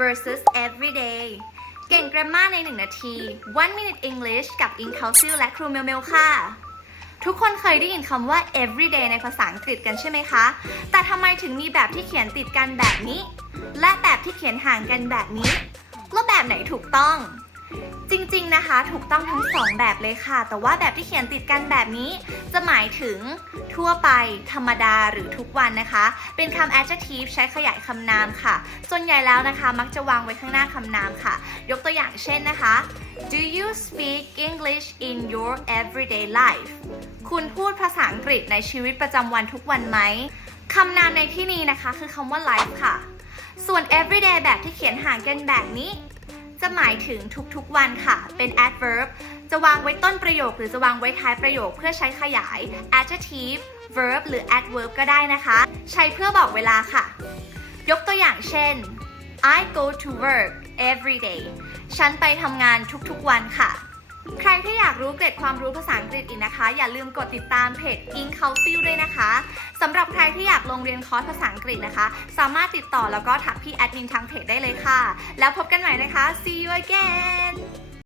versus everyday เก่ง grammar ใน 1 นาที 1 minute English กับ In c o u s i l และครูเมลเมลค่ะ ทุกคนเคยได้ยินคำว่า everyday ในภาษาอังกฤษกันใช่ไหมคะ แต่ทำไมถึงมีแบบที่เขียนติดกันแบบนี้ และแบบที่เขียนห่างกันแบบนี้ แล้วแบบไหนถูกต้อง จริงๆนะคะถูกต้องทั้งสองแบบเลยค่ะ แต่ว่าแบบที่เขียนติดกันแบบนี้ จะหมายถึงทั่วไป ธรรมดาหรือทุกวันนะคะ เป็นคำ adjective ใช้ขยายคำนามค่ะ ส่วนใหญ่แล้วนะคะมักจะวางไว้ข้างหน้าคำนามค่ะ ยกตัวอย่างเช่นนะคะ Do you speak English in your everyday life คุณพูดภาษาอังกฤษในชีวิตประจำวันทุกวันไหมคำนามในที่นี้นะคะ คือคำว่า life ค่ะ ส่วน everyday แบบที่เขียนห่างกันแบบนี้ จะหมายถึงทุกๆวันค่ะ เป็น adverb จะวางไว้ต้นประโยค หรือจะวางไว้ท้ายประโยคเพื่อใช้ขยาย adjective verb หรือ adverb ก็ได้นะคะ ใช้เพื่อบอกเวลาค่ะ ยกตัวอย่างเช่น I go to work every day ฉันไปทำงานทุกๆวันค่ะ ใครที่อยากรู้เกร็ดความรู้ภาษาอังกฤษอีกนะคะ อย่าลืมกดติดตามเพจ In c o u s i l ด้วยนะคะสำหรับใครที่อยากลงเรียนคอร์สภาษาอังกฤษนะคะ สามารถติดต่อแล้วก็ทักพี่แอดมินทางเพจได้เลยค่ะ แล้วพบกันใหม่นะคะ see you again